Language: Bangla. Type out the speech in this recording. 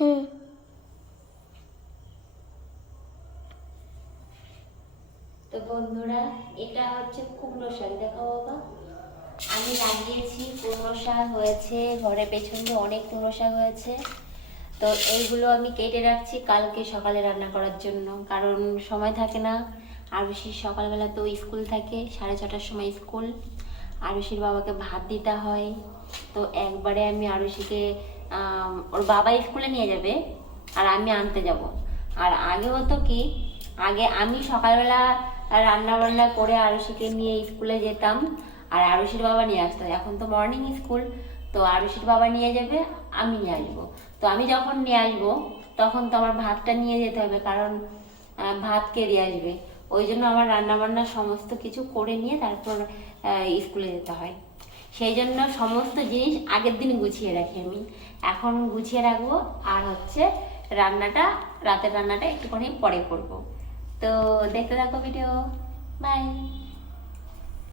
তো বন্ধুরা, এটা হচ্ছে কুমড়ো শাক। দেখো বাবা, আমি লাগিয়েছি, কুমড়ো শাক হয়েছে ঘরের পেছনে, অনেক কুমড়ো শাক হয়েছে। তো এইগুলো আমি কেটে রাখছি কালকে সকালে রান্না করার জন্য, কারণ সময় থাকে না। আরুষির সকালবেলা তো স্কুল থাকে, 6:30টার সময় স্কুল। আরুষির বাবাকে ভাত দিতে হয়। তো একবারে আমি আরুষিকে ওর বাবা স্কুলে নিয়ে যাবে আর আমি আনতে যাব। আর আগে হতো কি, আগে আমি সকালবেলা রান্না বান্না করে আরুষিকে নিয়ে স্কুলে যেতাম আর আরুষির বাবা নিয়ে আসতো। এখন তো মর্নিং স্কুল, তো আরুষির বাবা নিয়ে যাবে, আমি নিয়ে আসবো। তো আমি যখন নিয়ে আসবো তখন তো আমার ভাতটা নিয়ে যেতে হবে, কারণ ভাত কে দিয়ে আসবে। ওই জন্য আমার রান্না বান্না সমস্ত কিছু করে নিয়ে তারপর স্কুলে যেতে হয়। সেই জন্য সমস্ত জিনিস আগের দিন গুছিয়ে রাখি আমি, এখন গুছিয়ে রাখবো। আর হচ্ছে রান্নাটা, রাতের রান্নাটা একটুখানি পরে করবো। তো দেখতে থাকো ভিডিও। বাই।